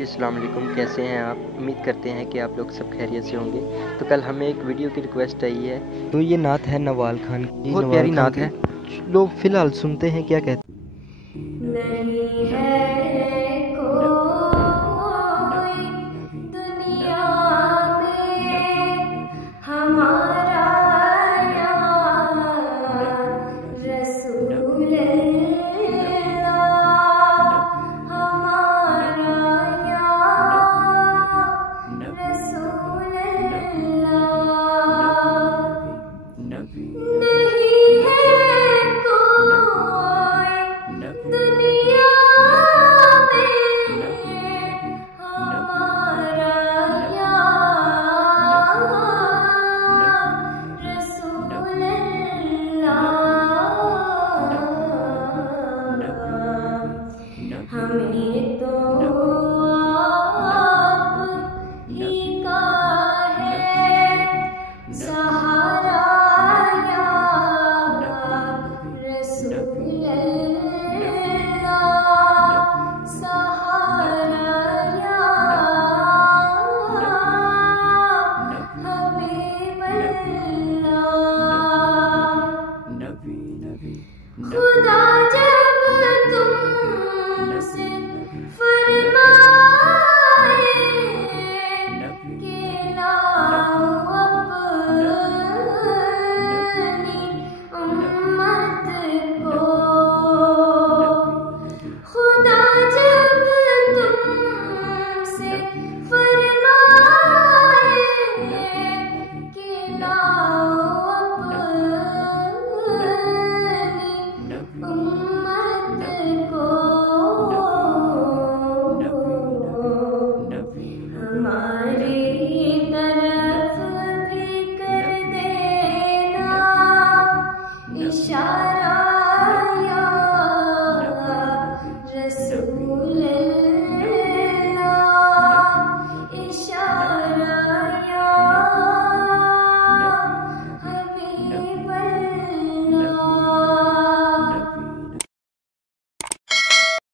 जी अस्सलाम वालेकुम, कैसे हैं आप? उम्मीद करते हैं कि आप लोग सब खैरियत से होंगे। तो कल हमें एक वीडियो की रिक्वेस्ट आई है, तो ये नात है नवाल खान की, बहुत प्यारी नात है। लोग फ़िलहाल सुनते हैं क्या कहते नहीं है कोई दुनिया में हमारा रसूल हमें तो आप ही का है सहारा या रसूल अल्लाह, सहारा या हबीब अल्लाह। खुदा जब तुमसे फरमाए कि लाओ अपनी उम्मत को, खुदा जब तुमसे फरमाए कि लाओ उम्मत को, हमारी तरफ भी कर देना इशारा या रसूल